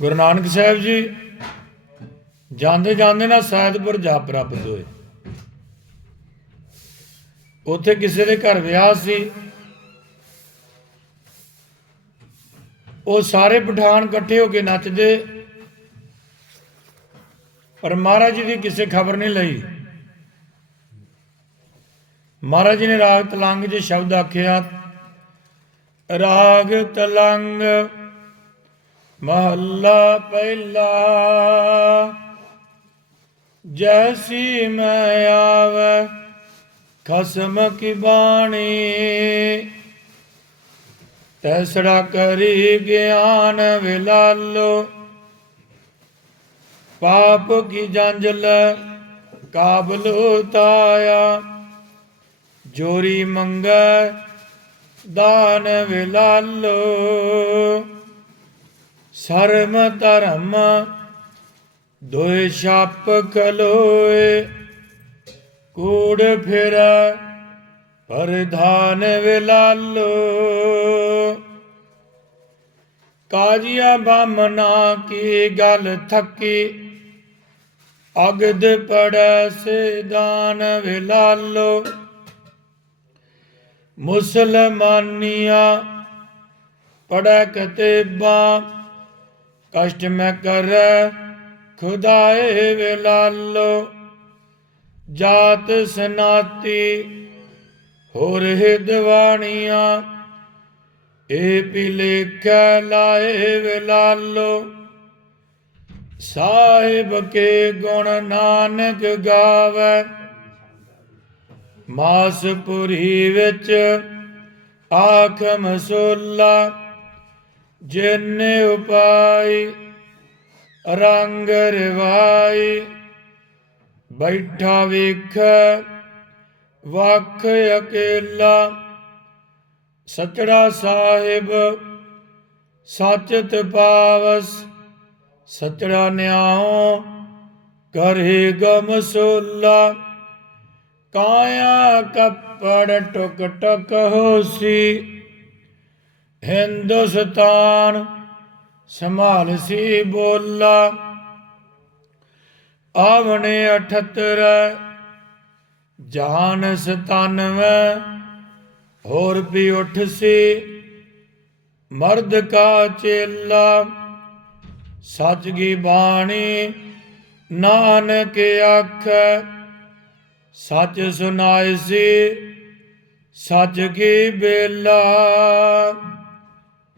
ਗੁਰੂ ਨਾਨਕ ਸਾਹਿਬ ਜੀ, ਜਾਂਦੇ ਜਾਂਦੇ ਨਾ ਸੈਦਪੁਰ ਜਾ ਪ੍ਰਾਪਤ ਹੋਏ। ਉੱਥੇ ਕਿਸੇ ਦੇ ਘਰ ਵਿਆਹ ਸੀ। ਉਹ ਸਾਰੇ ਪਠਾਨ ਇਕੱਠੇ ਹੋ ਕੇ ਨੱਚਦੇ। ਪਰ ਮਹਾਰਾਜ ਜੀ ਦੀ ਕਿਸੇ ਖਬਰ ਨਹੀਂ ਲਈ। ਮਹਾਰਾਜ ਜੀ ਨੇ ਰਾਗ ਤਲੰਗ ਜੇ ਸ਼ਬਦ ਆਖਿਆ। ਰਾਗ ਤਲੰਗ ਮਹੱਲਾ ਪਹਿਲਾ, ਜੈਸੀ ਮੈਂ ਆਵੈ, ਖਸਮ ਕੀ ਬਾਣੀ। ਤੈਸੜਾ ਕਰੀ ਗਿਆਨ ਵਿਲਾਲੋ, ਪਾਪ ਕੀ ਜੰਜਲ ਕਾਬਲੋ ਤਾਇਆ। ਜੋਰੀ ਮੰਗੈ ਦਾਨ ਵਿਲਾਲੋ। ਸਰਮ ਧਰਮ ਦੋਇ ਛਾਪ ਖਲੋਏ ਕੂੜ ਫਿਰ ਪਰਧਾਨ ਵਿਲਾਲੋ। ਕਾਜੀਆ ਬਾਮਨਾ ਕੀ ਗੱਲ ਥੱਕੀ, ਅਗਦ ਪੜੈ ਸਿਦਾਨ ਵਿਲਾਲੋ। ਮੁਸਲਮਾਨੀਆਂ ਪੜੈ ਕਤੇਬਾ ਕਸ਼ਟ ਮੈਂ ਕਰੈ, ਖੁਦਾਏ ਵੇ ਲਾਲੋ। ਜਾਤ ਸਨਾਤੀ, ਹੋਰ ਹਿਦਵਾਣੀਆਂ ਏ ਪਿਲੇਖੈ ਲਾਏ ਵਿਲਾਲੋ ਸਾਹਿਬ ਕੇ ਗੁਣ ਨਾਨਕ ਗਾਵੇ। ਮਾਸਪੁਰੀ ਵਿੱਚ ਆਖ ਮਸੋਲਾ ਜਿਨ ਉਪਾਈ ਰੰਗ ਰਵਾਈ ਬੈਠਾ ਵੇਖ, ਵਖ ਅਕੇਲਾ। ਸਚੜਾ ਸਾਹਿਬ, ਸਚਤ ਪਾਵਸ, ਸਚੜਾ ਨਿਆਉ ਕਰੇ ਗਮ ਗਮਸੋਲਾ ਕਾਇਆ ਕੱਪੜ ਟੁਕ ਟੁਕ ਹੋਸੀ ਹਿੰਦੁਸਤਾਨ, ਸੰਭਾਲ ਸੀ ਬੋਲਾ। ਆਵਣੇ 78 ਜਾਨ 97 ਹੋਰ ਵੀ ਉੱਠ ਸੀ। ਮਰਦ ਕਾ ਚੇਲਾ ਸੱਚ ਕੀ ਬਾਣੀ, ਨਾਨਕ ਆਖੈ ਸੱਚ ਸੁਨਾਇ ਸੀ, ਸੱਚ ਕੀ ਬੇਲਾ।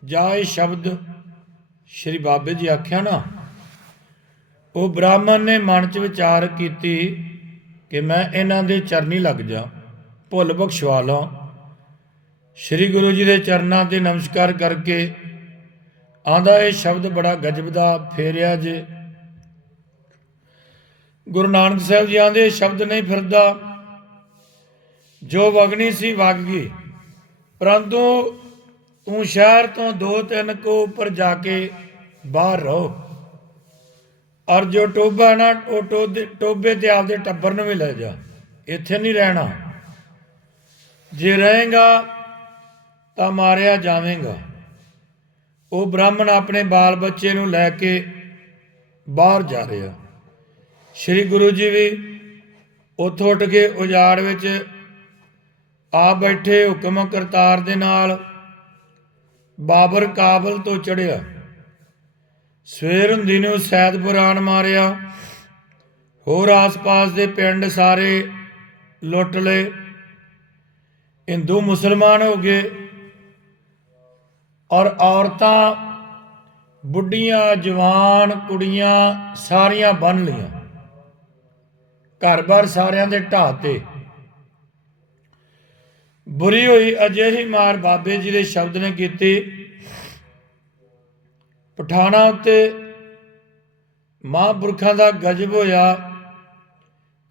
ਜਾਇ ਸ਼ਬਦ ਸ਼੍ਰੀ ਬਾਬੇ ਜੀ ਆਖਿਆ ਨਾ, ਉਹ ਬ੍ਰਾਹਮਣ ਨੇ ਮਨ ਚ ਵਿਚਾਰ ਕੀਤੀ ਕਿ ਮੈਂ ਇਹਨਾਂ ਦੇ ਚਰਨੀ ਲੱਗ ਜਾ, ਭੁੱਲ ਬਖਸ਼ਵਾ ਲਾਂ। ਸ਼੍ਰੀ ਗੁਰੂ ਜੀ ਦੇ ਚਰਨਾਂ ਤੇ ਨਮਸਕਾਰ ਕਰਕੇ ਆਂਦਾ ਇਹ ਸ਼ਬਦ ਬੜਾ ਗਜਬ ਦਾ ਫੇਰਿਆ ਜੇ। ਗੁਰੂ ਨਾਨਕ ਸਾਹਿਬ ਜੀ ਆਂਦੇ ਇਹ ਸ਼ਬਦ ਨਹੀਂ ਫਿਰਦਾ, ਜੋ ਵਗਣੀ ਸੀ ਵਗ ਗਈ, ਪਰੰਤੂ ਤੂੰ ਸ਼ਹਿਰ ਤੋਂ ਦੋ ਤਿੰਨ ਕੋ ਉੱਪਰ ਜਾ ਕੇ ਬਾਹਰ ਰਹੋ। ਔਰ ਜੋ ਟੋਬਾ ਨਾ, ਉਹ ਟੋਦੇ- ਟੋਬੇ ਤੇ ਆਪਦੇ ਟੱਬਰ ਨੂੰ ਵੀ ਲੈ ਜਾ। ਇੱਥੇ ਨਹੀਂ ਰਹਿਣਾ। ਜੇ ਰਹੇਗਾ ਤਾਂ ਮਾਰਿਆ ਜਾਵੇਗਾ। ਉਹ ਬ੍ਰਾਹਮਣ ਆਪਣੇ ਬਾਲ ਬੱਚੇ ਨੂੰ ਲੈ ਕੇ ਬਾਹਰ ਜਾ ਰਿਹਾ। ਸ੍ਰੀ ਗੁਰੂ ਜੀ ਵੀ ਉੱਥੋਂ ਉੱਠ ਕੇ ਉਜਾੜ ਵਿੱਚ ਆ ਬੈਠੇ ਹੁਕਮ ਕਰਤਾਰ ਦੇ ਨਾਲ ਬਾਬਰ ਕਾਬਲ ਤੋਂ ਚੜਿਆ। ਸਵੇਰ ਹੁੰਦੀ ਨੂੰ ਉਹ ਸੈਦਪੁਰ ਆਣ ਮਾਰਿਆ। ਹੋਰ ਆਸ-ਪਾਸ ਦੇ ਪਿੰਡ ਸਾਰੇ ਲੁੱਟ ਲਏ। ਹਿੰਦੂ ਮੁਸਲਮਾਨ ਹੋ ਗਏ ਔਰ ਔਰਤਾਂ, ਬੁੱਢੀਆਂ, ਜਵਾਨ, ਕੁੜੀਆਂ ਸਾਰੀਆਂ ਬੰਨ ਲਈਆਂ। ਘਰ-ਬਾਰ ਸਾਰਿਆਂ ਦੇ ਢਾਹ ਤੇ। ਬੁਰੀ ਹੋਈ, ਅਜਿਹੀ ਮਾਰ ਬਾਬੇ ਜੀ ਦੇ ਸ਼ਬਦ ਨੇ ਕੀਤੀ। ਪਠਾਣਾ ਉੱਤੇ ਮਹਾਂਪੁਰਖਾਂ ਦਾ ਗਜਬ ਹੋਇਆ।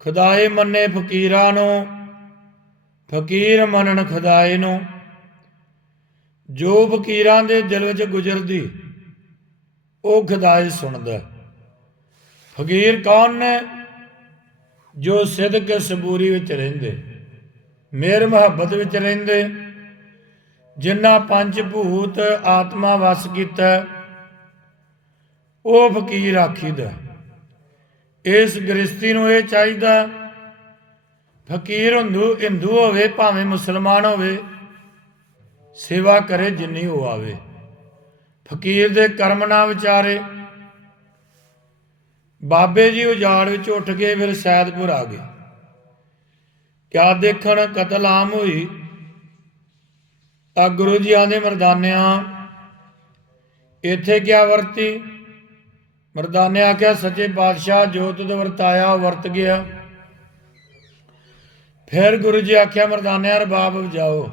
ਖੁਦਾਏ ਮੰਨੇ ਫਕੀਰਾਂ ਨੂੰ, ਫਕੀਰ ਮੰਨਣ ਖੁਦਾਏ ਨੂੰ। ਜੋ ਫਕੀਰਾਂ ਦੇ ਦਿਲ ਵਿੱਚ ਗੁਜ਼ਰਦੀ, ਉਹ ਖੁਦਾਏ ਸੁਣਦਾ। ਫਕੀਰ ਕੌਣ ਨੇ? ਜੋ ਸਿੱਧ ਕੇ ਸਬੂਰੀ ਵਿੱਚ ਰਹਿੰਦੇ। ਮੇਰ ਮੁਹੱਬਤ ਵਿੱਚ ਰਹਿੰਦੇ, ਜਿਨ੍ਹਾਂ ਪੰਜ ਭੂਤ ਆਤਮਾ ਵਸ ਕੀਤਾ, ਉਹ ਫਕੀਰ ਆਖੀਦਾ, ਇਸ ਗ੍ਰਸਤੀ ਨੂੰ ਇਹ ਚਾਹੀਦਾ, ਫਕੀਰ ਹਿੰਦੂ ਹਿੰਦੂ ਹੋਵੇ, ਭਾਵੇਂ ਮੁਸਲਮਾਨ ਹੋਵੇ, ਸੇਵਾ ਕਰੇ ਜਿੰਨੀ ਉਹ ਆਵੇ। ਫਕੀਰ ਦੇ ਕਰਮ ਨਾ ਵਿਚਾਰੇ, ਬਾਬੇ ਜੀ ਉਜਾੜ ਵਿੱਚ ਉੱਠ ਕੇ ਫਿਰ ਸੈਦਪੁਰ ਆ ਗਏ। ਕਿਆ ਦੇਖਣ ਕਤਲ ਆਮ ਹੋਈ? ਆ ਗੁਰੂ ਜੀ ਆਂਦੇ ਮਰਦਾਨਿਆਂ, ਇੱਥੇ ਕਿਆ ਵਰਤੀ? ਮਰਦਾਨੇ ਆਖਿਆ, ਸੱਚੇ ਪਾਤਸ਼ਾਹ ਜੋ ਤੁਧ ਵਰਤਾਇਆ ਵਰਤ ਗਿਆ। ਫਿਰ ਗੁਰੂ ਜੀ ਆਖਿਆ, ਮਰਦਾਨਿਆਂ ਰਬਾਬ ਵਜਾਓ।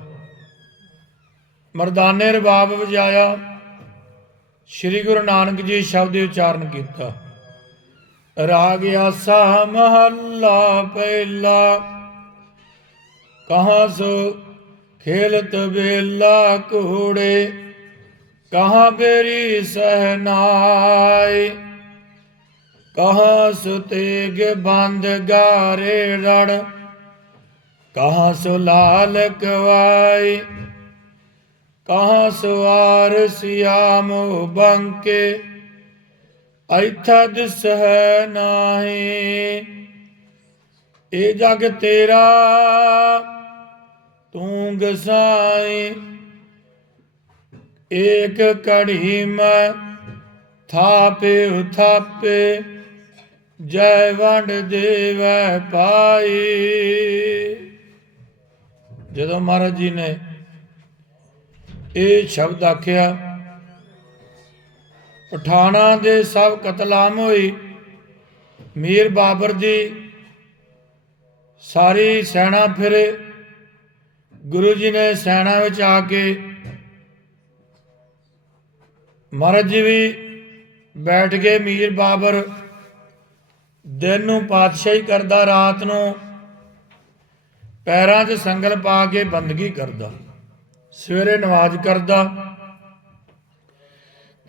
ਮਰਦਾਨੇ ਰਬਾਬ ਵਜਾਇਆ। ਸ੍ਰੀ ਗੁਰੂ ਨਾਨਕ ਜੀ ਸ਼ਬਦ ਉਚਾਰਨ ਕੀਤਾ। ਰਾਗ ਆਸਾ ਮਹੱਲਾ ਪਹਿਲਾ। ਕਹਾਂ ਸੋ ਖੇਲਤ ਬੇਲਾ ਘੋੜੇ, ਕਹਾਂ ਬੇਰੀ ਸਹਨਾਈ, ਕਹਾਂ ਸੁਤੇਗ ਬੰਦ ਗਾਰੇ ਰੜ, ਕਹਾਂ ਸੋ ਲਾਲ ਕਵਾਈ, ਕਹਾਂ ਸਵਾਰ ਸਿਆਮ ਬੰਕੇ ਐਥਾ ਦਿਸ ਹੈ ਨਾਹੀ, ਇਹ ਜਗ ਤੇਰਾ ਤੂੰ ਗਸਾਈ ਏਕ ਕੜੀ ਮੈਂ ਥਾਪੇ ਉਥਾਪੇ, ਜੈ ਵੰਡ ਦੇਵੈ ਪਾਈ। ਜਦੋਂ ਮਹਾਰਾਜ ਜੀ ਨੇ ਇਹ ਸ਼ਬਦ ਆਖਿਆ, ਪਠਾਣਾ ਦੇ ਸਭ ਕਤਲਾਮ ਹੋਈ। ਮੀਰ ਬਾਬਰ ਦੀ ਸਾਰੀ ਸੈਨਾ ਫਿਰੇ। ਗੁਰੂ ਜੀ ਨੇ ਸੈਣਾ ਵਿੱਚ ਆ ਕੇ ਮਹਾਰਾਜ ਜੀ ਵੀ ਬੈਠ ਕੇ ਮੀਰ ਬਾਬਰ ਦਿਨ ਨੂੰ ਪਾਤਸ਼ਾਹੀ ਕਰਦਾ, ਰਾਤ ਨੂੰ ਪੈਰਾਂ 'ਚ ਸੰਗਲ ਪਾ ਕੇ ਬੰਦਗੀ ਕਰਦਾ, ਸਵੇਰੇ ਨਮਾਜ਼ ਕਰਦਾ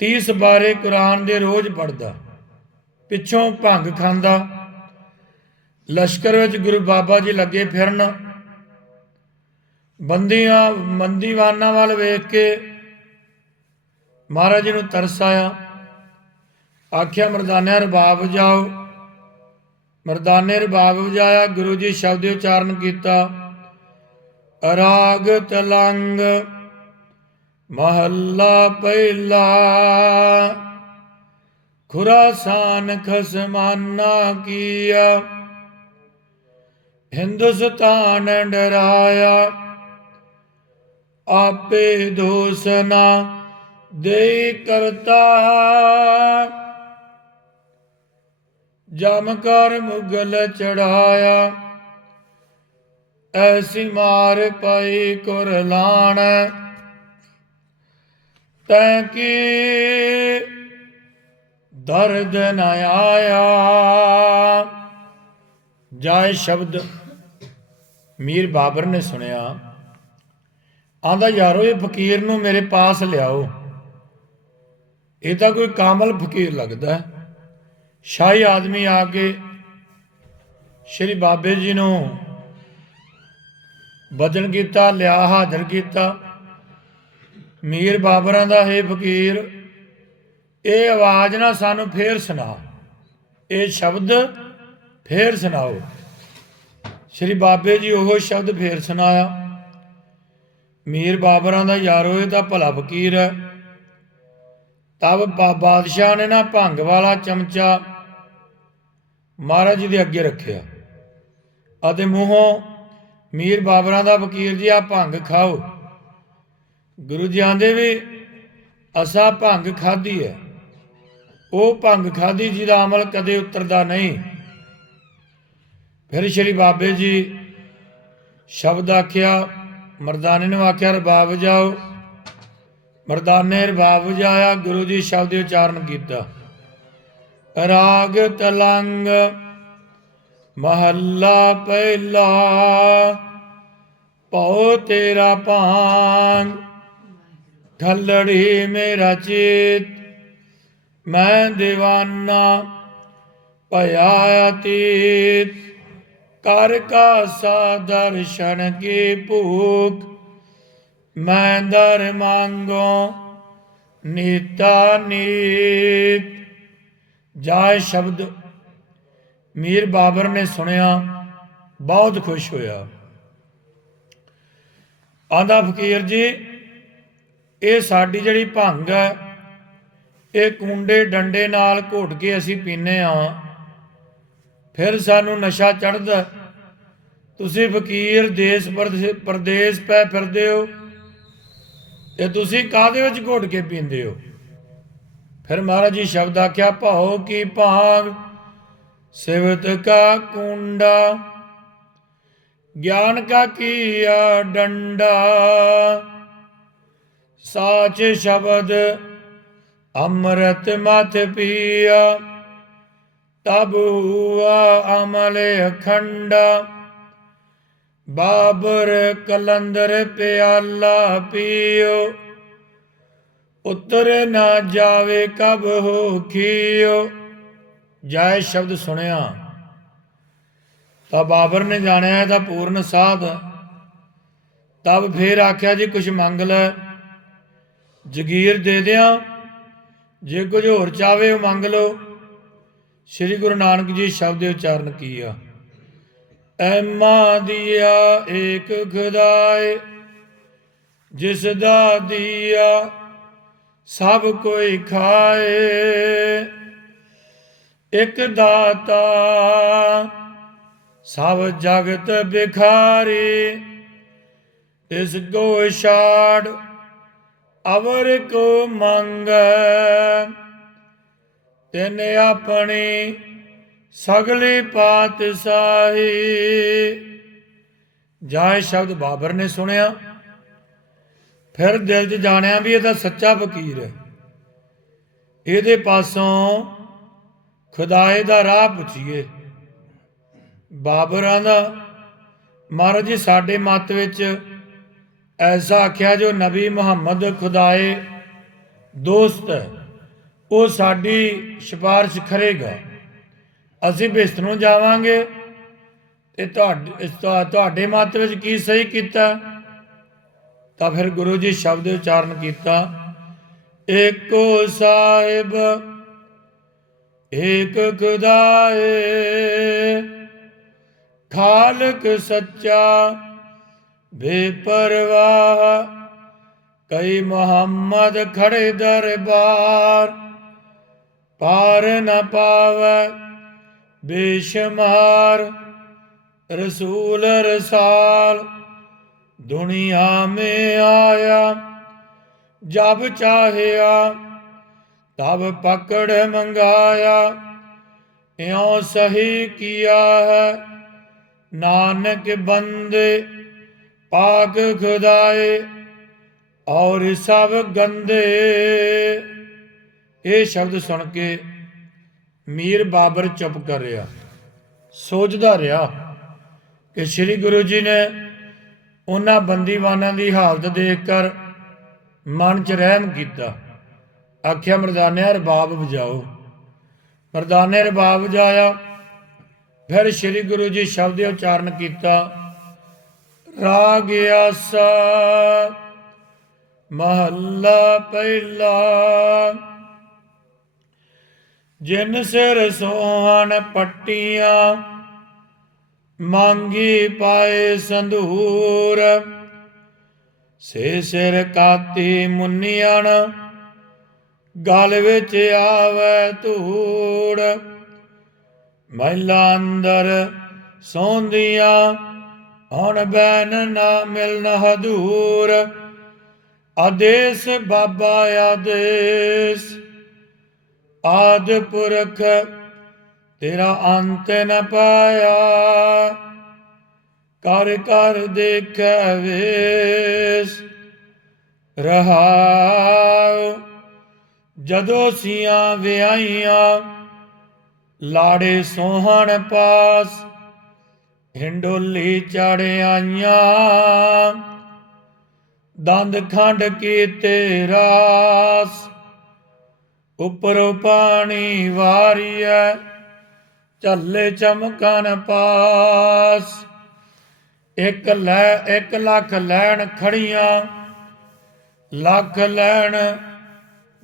30 ਬਾਰੇ ਕੁਰਾਨ ਦੇ ਰੋਜ਼ ਪੜਦਾ ਪਿੱਛੋਂ ਭੰਗ ਖਾਂਦਾ, ਲਸ਼ਕਰ ਵਿੱਚ ਗੁਰੂ ਬਾਬਾ ਜੀ ਲੱਗੇ ਫਿਰਨ। ਬੰਦੀਆਂ, ਮੰਦੀਵਾਨਾਂ ਵੱਲ ਵੇਖ ਕੇ ਮਹਾਰਾਜ ਜੀ ਨੂੰ ਤਰਸ ਆਇਆ। ਆਖਿਆ ਮਰਦਾਨਿਆਂ ਰਬਾਬ ਜਾਓ ਮਰਦਾਨੇ ਰਬਾਬ ਵਜਾਇਆ, ਗੁਰੂ ਜੀ ਸ਼ਬਦ ਉਚਾਰਨ ਕੀਤਾ। ਰਾਗ ਤਲੰਗ ਮਹੱਲਾ ਪਹਿਲਾ। ਖੁਰਾਸਾਨ ਖਸਮਾਨਾ ਕੀਆ। ਹਿੰਦੁਸਤਾਨ ਡਰਾਇਆ। ਆਪੇ ਦੋਸਨਾ ਦੇ ਕਰਤਾ। ਜਮ ਕਰ ਮੁਗਲ ਚੜਾਇਆ, ਐਸੀ ਮਾਰ ਪਈ ਕੁਰਲਾਣ ਤੈ ਕੀ ਦਰਦ ਨ ਆਇਆ? ਜਾਏ ਸ਼ਬਦ ਮੀਰ ਬਾਬਰ ਨੇ ਸੁਣਿਆ ਆਂਦਾ, ਯਾਰੋ, ਇਹ ਫਕੀਰ ਨੂੰ ਮੇਰੇ ਪਾਸ ਲਿਆਓ। ਇਹ ਤਾਂ ਕੋਈ ਕਾਮਲ ਫਕੀਰ ਲੱਗਦਾ ਹੈ। ਸ਼ਾਹੀ ਆਦਮੀ ਆ ਕੇ ਸ਼੍ਰੀ ਬਾਬੇ ਜੀ ਨੂੰ ਬਦਨ ਕੀਤਾ, ਲਿਆ, ਹਾਜ਼ਰ ਕੀਤਾ। ਮੀਰ ਬਾਬਰਾਂ ਦਾ, ਹੈ ਫਕੀਰ, ਇਹ ਆਵਾਜ਼ ਨਾ ਸਾਨੂੰ ਫੇਰ ਸੁਣਾ। ਇਹ ਸ਼ਬਦ ਫੇਰ ਸੁਣਾਓ। ਸ਼੍ਰੀ ਬਾਬੇ ਜੀ ਉਹ ਸ਼ਬਦ ਫੇਰ ਸੁਣਾਇਆ। ਮੀਰ ਬਾਬਰਾਂ ਦਾ ਯਾਰ ਇਹ ਤਾਂ ਭਲਾ ਫਕੀਰ ਹੈ। ਤਬ ਬਾ- ਬਾਦਸ਼ਾਹ ਨੇ ਨਾ ਭੰਗ ਵਾਲਾ ਚਮਚਾ ਮਹਾਰਾਜ ਜੀ ਦੇ ਅੱਗੇ ਰੱਖਿਆ ਅਤੇ ਮੂੰਹੋਂ, ਮੀਰ ਬਾਬਰਾਂ ਦਾ ਫਕੀਰ ਜੀ ਆ ਭੰਗ ਖਾਓ। ਗੁਰੂ ਜੀ ਆਂਦੇ ਵੀ ਅਸਾਂ ਭੰਗ ਖਾਧੀ ਹੈ। ਉਹ ਭੰਗ ਖਾਧੀ ਜਿਹਦਾ ਅਮਲ ਕਦੇ ਉਤਰਦਾ ਨਹੀਂ। ਫਿਰ ਸ਼੍ਰੀ ਬਾਬੇ ਜੀ ਸ਼ਬਦ ਆਖਿਆ ਮਰਦਾਨੇ ਨੂੰ ਆਖਿਆ, ਰਬਾਬ ਜਾਓ। ਮਰਦਾਨੇ ਰਬਾਬ ਜਾਇਆ, ਗੁਰੂ ਜੀ ਸ਼ਬਦ ਉਚਾਰਨ ਕੀਤਾ। ਰਾਗ ਤਲੰਗ ਮਹੱਲਾ ਪਹਿਲਾ ਪਉ ਤੇਰਾ ਭਾਂਗ। ਖਲੜੀ ਮੇਰਾ ਚੇਤ, ਮੈਂ دیਵਾਨਾ ਭਇਆ ਅਤੀਤ। ਕਰ ਕਾ ਸਾ ਦਰਸ਼ਨ ਕੀ ਭੂਖ? ਮੈਂ ਦਰ ਮੰਗੋ ਨੀਤਾ ਨੀਤ। ਜਾਏ ਸ਼ਬਦ ਮੀਰ ਬਾਬਰ ਨੇ ਸੁਣਿਆ, ਬਹੁਤ ਖੁਸ਼ ਹੋਇਆ। ਆਂਦਾ, ਫਕੀਰ ਜੀ, ਇਹ ਸਾਡੀ ਜਿਹੜੀ ਭੰਗ ਹੈ, ਇਹ ਕੁੰਡੇ ਡੰਡੇ ਨਾਲ ਘੋਟ ਕੇ ਅਸੀਂ ਪੀਨੇ ਆ ਫਿਰ ਸਾਨੂੰ ਨਸ਼ਾ ਚੜਦਾ ਤੁਸੀਂ ਫਕੀਰ ਦੇਸ਼ ਪਰਦੇ- ਪ੍ਰਦੇਸ਼ ਪੈ ਫਿਰਦੇ ਹੋ ਤੇ ਤੁਸੀਂ ਕਾਦੇ ਵਿੱਚ ਘੋਟ ਕੇ ਪੀਂਦੇ ਹੋ? ਫਿਰ ਮਹਾਰਾਜ ਜੀ ਸ਼ਬਦ ਆਖਿਆ, ਭਾਉ ਕੀ ਭਾਗ ਸਿਵਤ ਕਾ ਕੁੰਡਾ, ਗਿਆਨ ਕਾ ਕੀਆ ਡੰਡਾ? ਸਾਚ ਸ਼ਬਦ, ਅੰਮ੍ਰਿਤ ਮਤ ਪੀਆ, ਤਬ ਹੁਆ ਅਮਲ ਅਖੰਡਾ ਬਾਬਰ ਕਲੰਦਰ ਪਿਆਲਾ ਪੀਓ। ਉਤਰ ਨਾ ਜਾਵੇ ਕਬ ਹੋ ਖੀਓ। ਜੈ ਸ਼ਬਦ ਸੁਣਿਆ। ਤਾਂ ਬਾਬਰ ਨੇ ਜਾਣਿਆ ਇਹਦਾ ਪੂਰਨ ਸਾਧ। ਤਬ ਫੇਰ ਆਖਿਆ ਜੀ, ਕੁਛ ਮੰਗ ਲੈ। ਜਗੀਰ ਦੇ ਦਿਆਂ, ਜੇ ਕੁਝ ਹੋਰ ਚਾਵੇ ਉਹ ਮੰਗ ਲਓ। ਸ੍ਰੀ ਗੁਰੂ ਨਾਨਕ ਜੀ ਸ਼ਬਦ ਦੇ ਉਚਾਰਨ ਕੀਆ। ਐਮਾ ਦੀਆ ਏਕ ਖੁਦਾਏ, ਜਿਸ ਦਾ ਦੀਆ ਸਭ ਕੋਈ ਖਾਏ। ਇਕ ਦਾਤਾ ਸਭ ਜਗਤ ਬਿਖਾਰੀ, ਇਸ ਕੋ ਛਾੜ ਅਵਰ ਕੋ ਮੰਗ, ਤਿਨ ਆਪਣੀ ਸਗਲੇ ਪਾਤਸ਼ਾਹੀ ਜਾਏ ਸ਼ਬਦ ਬਾਬਰ ਨੇ ਸੁਣਿਆ? ਫਿਰ ਦਿਲ 'ਚ ਜਾਣਿਆ ਵੀ ਇਹ ਤਾਂ ਸੱਚਾ ਫਕੀਰ ਹੈ। ਇਹਦੇ ਪਾਸੋਂ ਖੁਦਾਏ ਦਾ ਰਾਹ ਪੁੱਛੀਏ। ਬਾਬਰਾਂ ਦਾ, ਮਹਾਰਾਜ ਜੀ, ਸਾਡੇ ਮਤ ਵਿੱਚ ਐਸਾ ਆਖਿਆ ਜੋ ਨਬੀ ਮੁਹੰਮਦ ਖੁਦਾਏ ਦੋਸਤ ਹੈ, ਉਹ ਸਾਡੀ ਸਿਫਾਰਿਸ਼ ਕਰੇਗਾ। ਅਸੀਂ ਬਿਸਤ ਨੂੰ ਜਾਵਾਂਗੇ। ਤੇ ਤੁਹਾਡੇ ਤੁਹਾਡੇ ਮਤ ਵਿੱਚ ਕੀ ਸਹੀ ਕੀਤਾ? ਤਾਂ ਫਿਰ ਗੁਰੂ ਜੀ ਸ਼ਬਦ ਉਚਾਰਨ ਕੀਤਾ ਏਕੋ ਸਾਹਿਬ ਏਕ ਖੁਦਾਏ, ਖਾਲਕ ਸੱਚਾ, ਬੇਪਰਵਾਹ, ਕਈ ਮੁਹੰਮਦ ਖੜੇ ਦਰਬਾਰ, ਪਾਰ ਨਾ ਪਾਵੈ ਬੇਸ਼ਮਾਰ, ਰਸੂਲ ਰਸਾਲ, ਦੁਨੀਆ ਮੇ ਆਇਆ, ਜਬ ਚਾਹਿਆ, ਤਬ ਪਕੜ ਮੰਗਾਇਆ, ਇਉ ਸਹੀ ਕੀਆ ਹੈ, ਨਾਨਕ ਬੰਦੇ ਪਾਕ ਖੁਦਾਏ, ਔਰ ਸਭ ਗੰਦੇ। ਇਹ ਸ਼ਬਦ ਸੁਣ ਕੇ ਮੀਰ ਬਾਬਰ ਚੁੱਪ ਕਰ ਰਿਹਾ। ਸੋਚਦਾ ਰਿਹਾ ਕਿ ਸ੍ਰੀ ਗੁਰੂ ਜੀ ਨੇ ਉਹਨਾਂ ਬੰਦੀਵਾਨਾਂ ਦੀ ਹਾਲਤ ਦੇਖ ਕਰ ਮਨ 'ਚ ਰਹਿਮ ਕੀਤਾ। ਆਖਿਆ, ਮਰਦਾਨਿਆ ਰਬਾਬ ਵਜਾਓ। ਮਰਦਾਨੇ ਰਬਾਬ ਵਜਾਇਆ। ਫਿਰ ਸ੍ਰੀ ਗੁਰੂ ਜੀ ਸ਼ਬਦ ਉਚਾਰਨ ਕੀਤਾ, ਰਾਗ ਆਸਾ ਮਹੱਲਾ ਪਹਿਲਾ ਜਿਨ ਸਿਰ ਸੋਹਣ ਪੱਟੀਆਂ, ਮੰਗੀ ਪਾਏ ਸੰਧੂਰ। ਸੇ ਸਿਰ ਕਾਤੀ ਮੁੰਨੀਆਂ ਗਲ ਵਿੱਚ ਆਵੇ ਧੂੜ। ਮਹਿਲਾ ਅੰਦਰ ਸੌਂਦੀਆਂ, ਹੁਣ ਬੈਨ ਨਾ ਮਿਲਨ ਹਦੂਰ। ਆਦੇਸ ਬਾਬਾ ਆਦੇਸ। ਆਦਿ ਪੁਰਖ, ਤੇਰਾ ਅੰਤ ਨ ਪਾਇਆ। ਕਰ ਕਰ ਦੇਖੈ ਵੇਸ, ਰਹਾਉ। ਜਦੋਂ ਸੀਆਂ ਵਿਆਈਆਂ ਲਾੜੇ ਸੋਹਣ ਪਾਸ, ਹਿੰਡੋਲੀ ਚੜਾਈਆਂ ਦੰਦ ਖੰਡ ਕੀਤੇ ਰਾਸ ਉਪਰੋਂ ਪਾਣੀ ਵਾਰੀਐ, ਝੱਲੇ ਚਮਕਨ ਪਾਸ। ਇੱਕ ਲੈ, ਇੱਕ ਲੱਖ ਲੈਣ ਖੜੀਆਂ, ਲੱਖ ਲੈਣ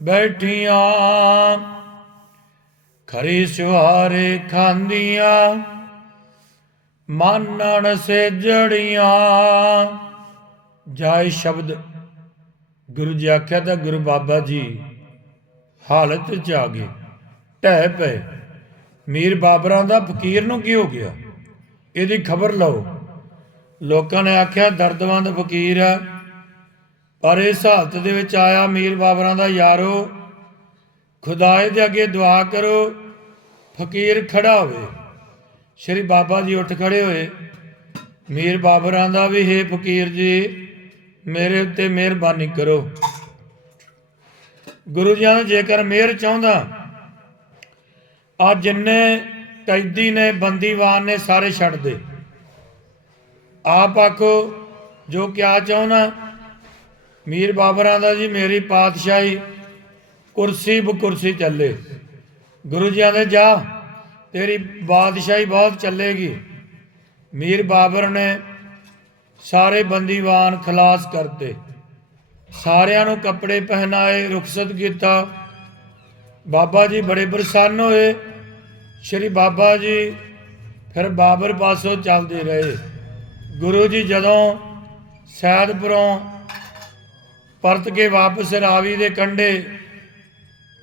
ਬੈਠੀਆਂ। ਖਰੀ ਸੁਹਾਰੇ ਖਾਂਦੀਆਂ, ਮਾਨਣ ਸੇ ਜੜੀਆਂ ਜਾਇ ਸ਼ਬਦ ਗੁਰੂ ਜੀ ਆਖਿਆ ਤਾਂ ਗੁਰੂ ਬਾਬਾ ਜੀ ਹਾਲਤ ਚ ਆ ਗਏ। ਢਹਿ ਪਏ। ਮੀਰ ਬਾਬਰਾਂ ਦਾ ਫਕੀਰ ਨੂੰ ਕੀ ਹੋ ਗਿਆ? ਇਹਦੀ ਖਬਰ ਲਓ। ਲੋਕਾਂ ਨੇ ਆਖਿਆ, ਦਰਦਵੰਦ ਫਕੀਰ ਹੈ ਪਰ ਇਸ ਹਾਲਤ ਦੇ ਵਿੱਚ ਆਇਆ ਮੀਰ ਬਾਬਰਾਂ ਦਾ, ਯਾਰੋ, ਖੁਦਾਏ ਦੇ ਅੱਗੇ ਦੁਆ ਕਰੋ, ਫਕੀਰ ਖੜਾ ਹੋਵੇ। ਸ਼੍ਰੀ ਬਾਬਾ ਜੀ ਉੱਠ ਖੜੇ ਹੋਏ। ਮੀਰ ਬਾਬਰਾਂ ਦਾ ਵੀ, ਹੈ ਫਕੀਰ ਜੀ, ਮੇਰੇ ਉੱਤੇ ਮਿਹਰਬਾਨੀ ਕਰੋ। ਗੁਰੂ ਜੀ ਨੇ ਜੇਕਰ ਮਿਹਰ ਚਾਹੁੰਦਾ ਆ ਜਿੰਨੇ ਕੈਦੀ ਨੇ, ਬੰਦੀਵਾਨ ਨੇ ਸਾਰੇ ਛੱਡ ਦੇ। ਆਪ ਆਖੋ, ਜੋ ਕਿਆ ਚਾਹੁੰਨਾ ਮੀਰ ਬਾਬਰਾਂ ਦਾ ਜੀ, ਮੇਰੀ ਪਾਤਸ਼ਾਹੀ ਕੁਰਸੀ ਬਕੁਰਸੀ ਚੱਲੇ। ਗੁਰੂ ਜੀ ਆਂਦੇ ਜਾ, ਤੇਰੀ ਬਾਦਸ਼ਾਹੀ ਬਹੁਤ ਚੱਲੇਗੀ। ਮੀਰ ਬਾਬਰ ਨੇ ਸਾਰੇ ਬੰਦੀਵਾਨ ਖਲਾਸ ਕਰਤੇ। ਸਾਰਿਆਂ ਨੂੰ ਕੱਪੜੇ ਪਹਿਨਾਏ, ਰੁਖਸਤ ਕੀਤਾ। ਬਾਬਾ ਜੀ ਬੜੇ ਪ੍ਰਸੰਨ ਹੋਏ। ਸ਼੍ਰੀ ਬਾਬਾ ਜੀ ਫਿਰ ਬਾਬਰ ਪਾਸੋਂ ਚੱਲਦੇ ਰਹੇ। ਗੁਰੂ ਜੀ ਜਦੋਂ ਸੈਦਪੁਰੋਂ ਪਰਤ ਕੇ ਵਾਪਸ ਰਾਵੀ ਦੇ ਕੰਢੇ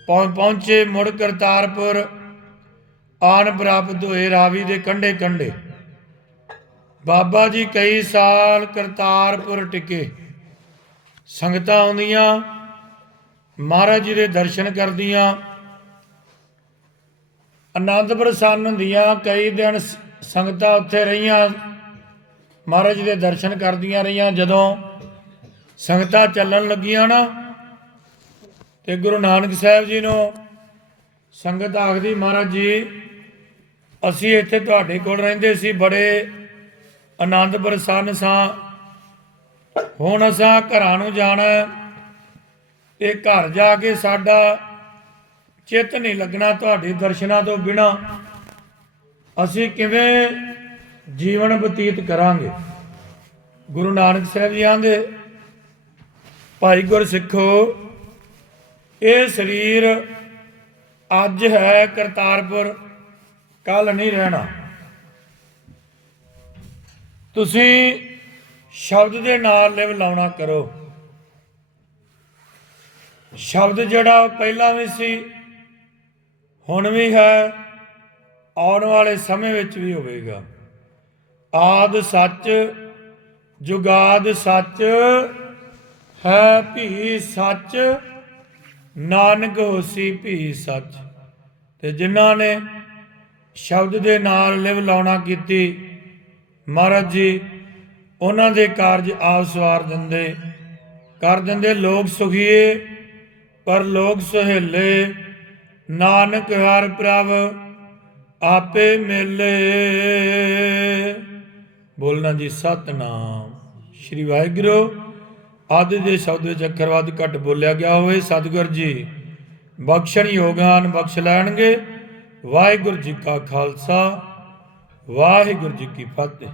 ਪਹੁੰ- ਪਹੁੰਚੇ, ਮੁੜ ਕਰਤਾਰਪੁਰ ਆਨ ਪ੍ਰਾਪਤ ਹੋਏ ਰਾਵੀ ਦੇ ਕੰਢੇ ਕੰਢੇ ਬਾਬਾ ਜੀ ਕਈ ਸਾਲ ਕਰਤਾਰਪੁਰ ਟਿਕੇ। ਸੰਗਤਾਂ ਆਉਂਦੀਆਂ, ਮਹਾਰਾਜ ਜੀ ਦੇ ਦਰਸ਼ਨ ਕਰਦੀਆਂ ਆਨੰਦ ਪ੍ਰਸੰਨ ਹੁੰਦੀਆਂ, ਕਈ ਦਿਨ ਸ- ਸੰਗਤਾਂ ਉੱਥੇ ਰਹੀਆਂ, ਮਹਾਰਾਜ ਜੀ ਦੇ ਦਰਸ਼ਨ ਕਰਦੀਆਂ ਰਹੀਆਂ, ਜਦੋਂ ਸੰਗਤਾਂ ਚੱਲਣ ਲੱਗੀਆਂ ਨਾ, ਤੇ ਗੁਰੂ ਨਾਨਕ ਸਾਹਿਬ ਜੀ ਨੂੰ ਸੰਗਤ ਆਖਦੀ, ਮਹਾਰਾਜ ਜੀ, ਅਸੀਂ ਇੱਥੇ ਤੁਹਾਡੇ ਕੋਲ ਰਹਿੰਦੇ ਸੀ, ਬੜੇ ਆਨੰਦ ਪ੍ਰਸੰਨ ਸਾਂ ਹੁਣ ਅਸਾਂ ਘਰਾਂ ਨੂੰ ਜਾਣਾ ਹੈ ਤੇ ਘਰ ਜਾ ਕੇ ਸਾਡਾ ਚਿੱਤ ਨਹੀਂ ਲੱਗਣਾ ਤੁਹਾਡੇ ਦਰਸ਼ਨਾਂ ਤੋਂ ਬਿਨਾ। ਅਸੀਂ ਕਿਵੇਂ ਜੀਵਨ ਬਤੀਤ ਕਰਾਂਗੇ? ਗੁਰੂ ਨਾਨਕ ਸਾਹਿਬ ਜੀ ਆਂਦੇ, ਭਾਈ ਗੁਰਸਿੱਖੋ, ਇਹ ਸਰੀਰ ਅੱਜ ਹੈ ਕਰਤਾਰਪੁਰ ਕੱਲ ਨਹੀਂ ਰਹਿਣਾ। ਤੁਸੀਂ ਸ਼ਬਦ ਦੇ ਨਾਲ ਲਿਵ ਲਾਉਣਾ ਕਰੋ। ਸ਼ਬਦ ਜਿਹੜਾ ਪਹਿਲਾਂ ਵੀ ਸੀ, ਹੁਣ ਵੀ ਹੈ, ਆਉਣ ਵਾਲੇ ਸਮੇਂ ਵਿੱਚ ਵੀ ਹੋਵੇਗਾ। ਆਦ ਸੱਚ, ਜੁਗਾਦ ਸੱਚ, ਹੈ ਭੀ ਸੱਚ, ਨਾਨਕ ਹੋਸੀ ਭੀ ਸੱਚ। ਤੇ ਜਿਨ੍ਹਾਂ ਨੇ ਸ਼ਬਦ ਦੇ ਨਾਲ ਲਿਵ ਲਾਉਣਾ ਕੀਤੀ, ਮਹਾਰਾਜ ਜੀ ਉਹਨਾਂ ਦੇ ਕਾਰਜ ਆਪ ਸਵਾਰ ਦਿੰਦੇ, ਕਰ ਦਿੰਦੇ ਲੋਕ ਸੁਖੀਏ, ਪਰ ਲੋਕ ਸੁਹੇਲੇ, ਨਾਨਕ ਹਰ ਪ੍ਰਭ, ਆਪੇ ਮਿਲੇ। ਬੋਲਣਾ ਜੀ ਸਤਨਾਮ। ਸ਼੍ਰੀ ਵਾਹਿਗੁਰੂ ਆਦਿ ਦੇ ਸ਼ਬਦ ਵਿੱਚ ਅੱਖਰ ਵੱਧ ਘੱਟ ਬੋਲਿਆ ਗਿਆ ਹੋਵੇ, ਸਤਿਗੁਰ ਜੀ, ਬਖਸ਼ਣ ਯੋਗਾਨ ਬਖਸ਼ ਲੈਣਗੇ। ਵਾਹਿਗੁਰੂ ਜੀ ਕਾ ਖਾਲਸਾ, ਵਾਹਿਗੁਰੂ ਜੀ ਕੀ ਫਤਿਹ।